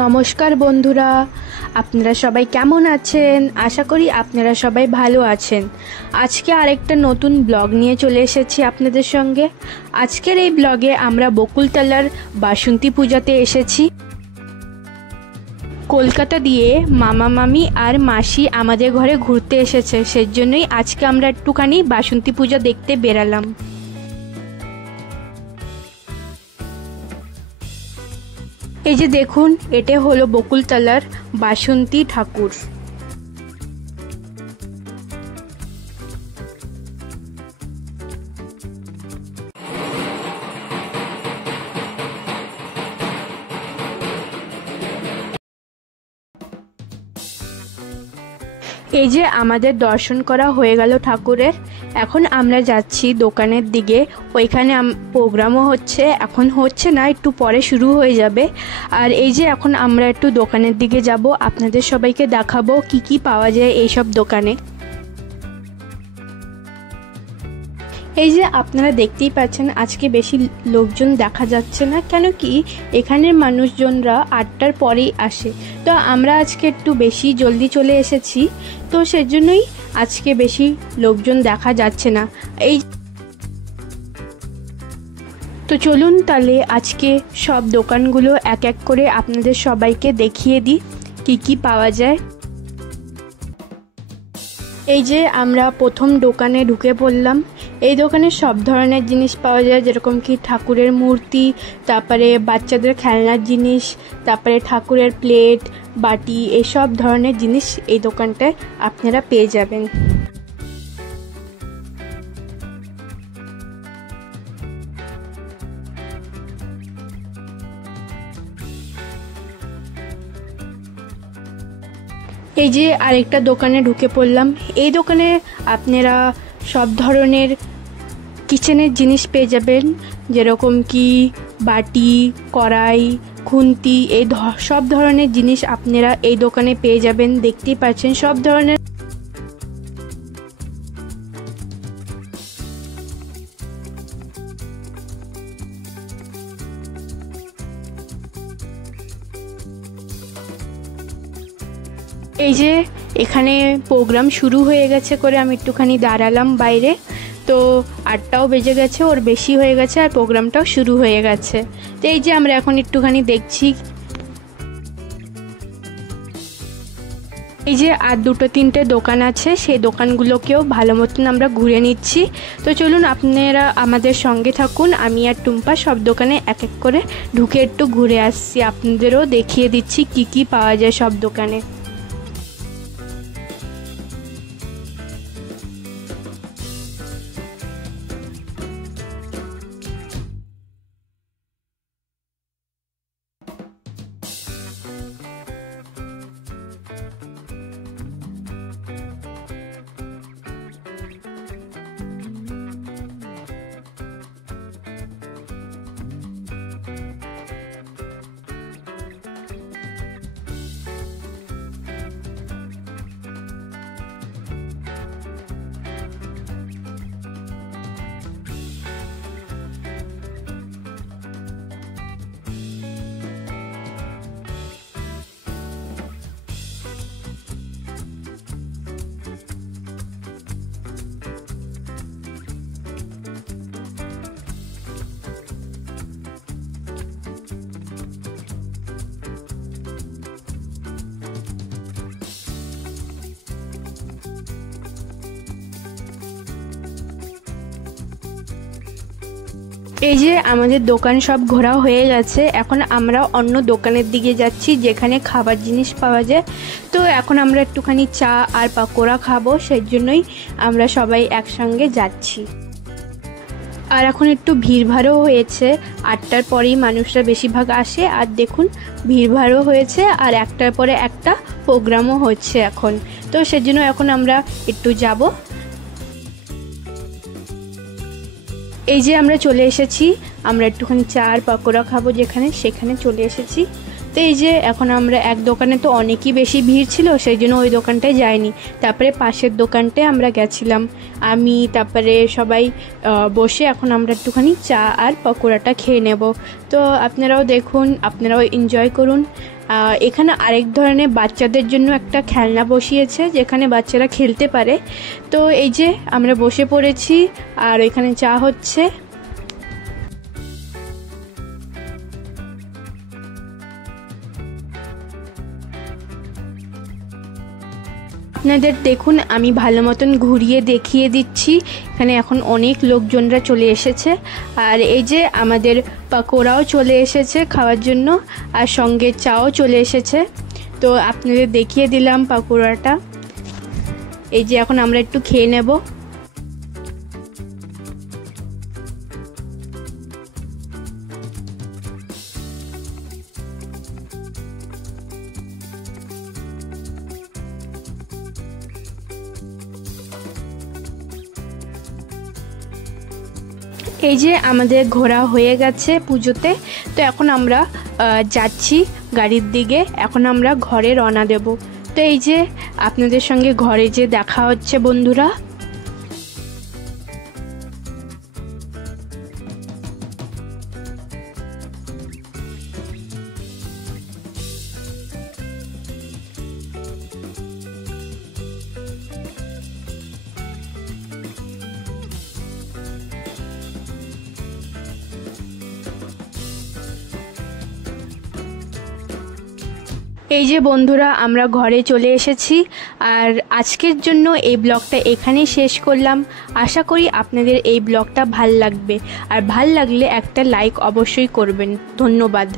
নমস্কার বন্ধুরা, আপনারা সবাই কেমন আছেন? আশা করি আপনারা সবাই ভালো আছেন। আজকে আরেকটা নতুন ব্লগ নিয়ে চলে এসেছি আপনাদের সঙ্গে। আজকের এই ব্লগে আমরা বকুলতলার বাসন্তী পূজাতে এসেছি। কলকাতা দিয়ে মামা মামি আর মাসি আমাদের ঘরে ঘুরতে এসেছে, সেজন্যই আজকে আমরা একটুখানি বাসন্তী পূজা দেখতে বেরালাম। এই যে দেখুন, এটা হলো বকুলতলার বাসন্তী ঠাকুর। এই যে আমাদের দর্শন করা হয়ে গেল ঠাকুরের। এখন আমরা যাচ্ছি দোকানের দিকে। ওইখানে প্রোগ্রামও হচ্ছে, এখন হচ্ছে না, একটু পরে শুরু হয়ে যাবে। আর এই যে এখন আমরা একটু দোকানের দিকে যাব, আপনাদের সবাইকে দেখাবো কি কি পাওয়া যায় এইসব দোকানে। এই যে আপনারা দেখতেই পাচ্ছেন, আজকে বেশি লোকজন দেখা যাচ্ছে না, কেন কি এখানের মানুষজনরা 8টার পরেই আসে। তো আমরা আজকে একটু বেশি জলদি চলে এসেছি, তো সেজন্যই আজকে বেশি লোকজন দেখা যাচ্ছে না। তো চলুন তাহলে আজকে সব দোকানগুলো এক এক করে আপনাদের সবাইকে দেখিয়ে দিই কি কি পাওয়া যায়। এই যে আমরা প্রথম দোকানে ঢুকে পড়লাম। এই দোকানে সব ধরনের জিনিস পাওয়া যায়, যেরকম কি ঠাকুরের মূর্তি, তারপরে বাচ্চাদের খেলনার জিনিস, তারপরে ঠাকুরের প্লেট, বাটি, এসব ধরনের জিনিস এই দোকানটায় আপনারা পেয়ে যাবেন। এই যে আরেকটা দোকানে ঢুকে পড়লাম। এই দোকানে আপনারা সব ধরনের কিচেনের জিনিস পেয়ে যাবেন, যেরকম কি বাটি, কড়াই, খুন্তি, এই সব ধরনের জিনিস আপনারা এই দোকানে পেয়ে যাবেন। দেখতেই পাচ্ছেন সব ধরনের। এই যে এখানে প্রোগ্রাম শুরু হয়ে গেছে করে আমি একটুখানি দাঁড়ালাম বাইরে। তো 8টাও বেজে গেছে, ওর বেশি হয়ে গেছে, আর প্রোগ্রামটাও শুরু হয়ে গেছে। তো এই যে আমরা এখন একটুখানি দেখছি। এই যে আর 2-3টে দোকান আছে, সেই দোকানগুলোকেও ভালো মতন আমরা ঘুরে নিচ্ছি। তো চলুন আপনারা আমাদের সঙ্গে থাকুন, আমি আর টুম্পা সব দোকানে এক এক করে ঢুকে একটু ঘুরে আসছি, আপনাদেরও দেখিয়ে দিচ্ছি কি কি পাওয়া যায় সব দোকানে। এই যে আমাদের দোকান সব ঘোরা হয়ে গেছে, এখন আমরা অন্য দোকানের দিকে যাচ্ছি যেখানে খাবার জিনিস পাওয়া যায়। তো এখন আমরা একটুখানি চা আর পাকোড়া খাবো, সেই জন্যই আমরা সবাই একসঙ্গে যাচ্ছি। আর এখন একটু ভিড়ভাড়ও হয়েছে, 8টার পরেই মানুষরা বেশিরভাগ আসে। আর দেখুন ভিড়ভাড়ও হয়েছে, আর 1টার পরে একটা প্রোগ্রামও হচ্ছে এখন। তো সেজন্য এখন আমরা একটু যাব। এই যে আমরা চলে এসেছি, আমরা একটুখানি চা আর পাকোড়া খাবো যেখানে, সেখানে চলে এসেছি। তো এই যে এখন আমরা এক দোকানে তো অনেকই বেশি ভিড় ছিল, সেই জন্য ওই দোকানটায় যাইনি। তারপরে পাশের দোকানটায় আমরা গেছিলাম আমি, তারপরে সবাই বসে এখন আমরা একটুখানি চা আর পকোড়াটা খেয়ে নেব। তো আপনারাও দেখুন, আপনারাও এনজয় করুন। এখানে আরেক ধরনের বাচ্চাদের জন্য একটা খেলনা বসিয়েছে যেখানে বাচ্চারা খেলতে পারে। তো এই যে আমরা বসে পড়েছি আর এখানে চা হচ্ছে। আপনাদের দেখুন আমি ভালো মতন ঘুরিয়ে দেখিয়ে দিচ্ছি। এখানে এখন অনেক লোকজনরা চলে এসেছে আর এই যে আমাদের পাকোড়াও চলে এসেছে খাওয়ার জন্য আর সঙ্গে চাও চলে এসেছে। তো আপনাদের দেখিয়ে দিলাম পাকোড়াটা। এই যে এখন আমরা একটু খেয়ে নেব। এই যে আমাদের ঘোরা হয়ে গেছে পুজোতে। তো এখন আমরা যাচ্ছি গাড়ির দিকে। এখন আমরা ঘরে রওনা দেব। তো এই যে আপনাদের সঙ্গে ঘরে যে দেখা হচ্ছে বন্ধুরা। এই যে বন্ধুরা আমরা ঘরে চলে এসেছি আর আজকের জন্য এই ব্লগটা এখানেই শেষ করলাম। আশা করি আপনাদের এই ব্লগটা ভাল লাগবে আর ভাল লাগলে একটা লাইক অবশ্যই করবেন। ধন্যবাদ।